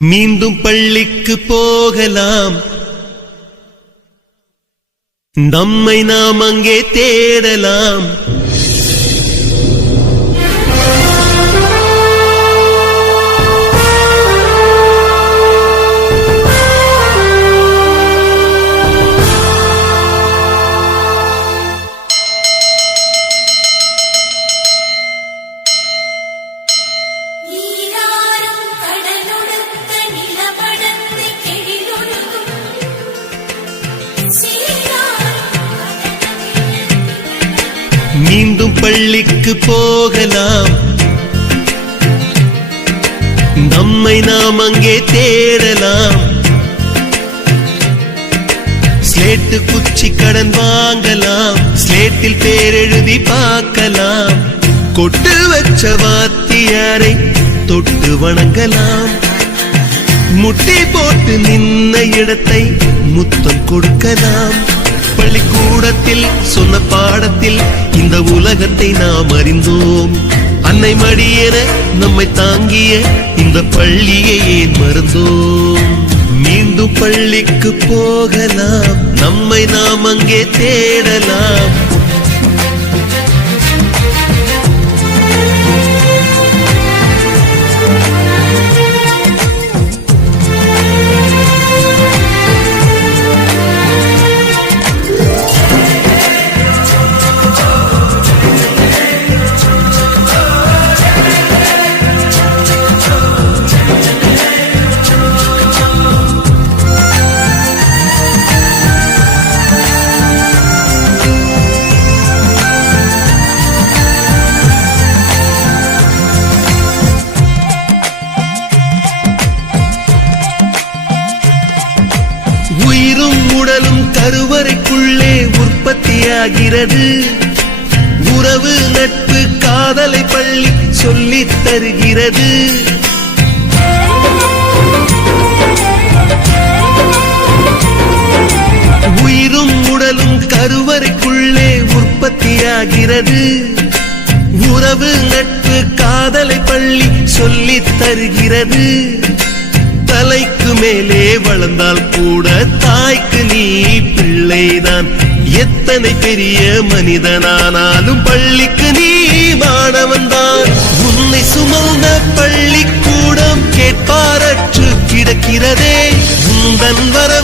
மீண்டும் பள்ளிக்கு போகலாம், நம்மை நாம் அங்கே தேடலாம். மீண்டும் பள்ளிக்கு போகலாம், நம்மை நாம் அங்கே தேடலாம். ஸ்லேட்டு குச்சி கடன் வாங்கலாம், ஸ்லேட்டில் பேரெழுதி பார்க்கலாம். கொட்டு வச்ச வாத்தியாரை தொட்டு வணங்கலாம். முட்டி போட்டு நின்ன இடத்தை முத்தம் கொடுக்கலாம். பள்ளிக்கூடத்தில் சொன்ன பாடத்தில் இந்த உலகத்தை நாம் அறிந்தோம். அன்னை மடியென நம்மை தாங்கிய இந்த பள்ளியை ஏன் மறந்தோம்? மீண்டும் பள்ளிக்கு போகலாம், நம்மை நாம் அங்கே தேடலாம். உயிரும் உடலும் கருவறைக்குள்ளே உற்பத்தியாகிறது. உறவு நட்பு காதலை பள்ளி சொல்லித் தருகிறது. உயிரும் உடலும் கருவறைக்குள்ளே உற்பத்தியாகிறது. உறவு நட்பு காதலை பள்ளி சொல்லித் தருகிறது. தலைக்கு மேலே வளர்ந்தால் கூட தாய்க்கு நீ பிள்ளைதான். எத்தனை பெரிய மனிதனானாலும் பள்ளிக்கு நீ மாணவன்தான். உன்னை சுமந்த பள்ளிக்கூடம் கேட்பாரற்று கிடக்கிறதே. உந்தன் வர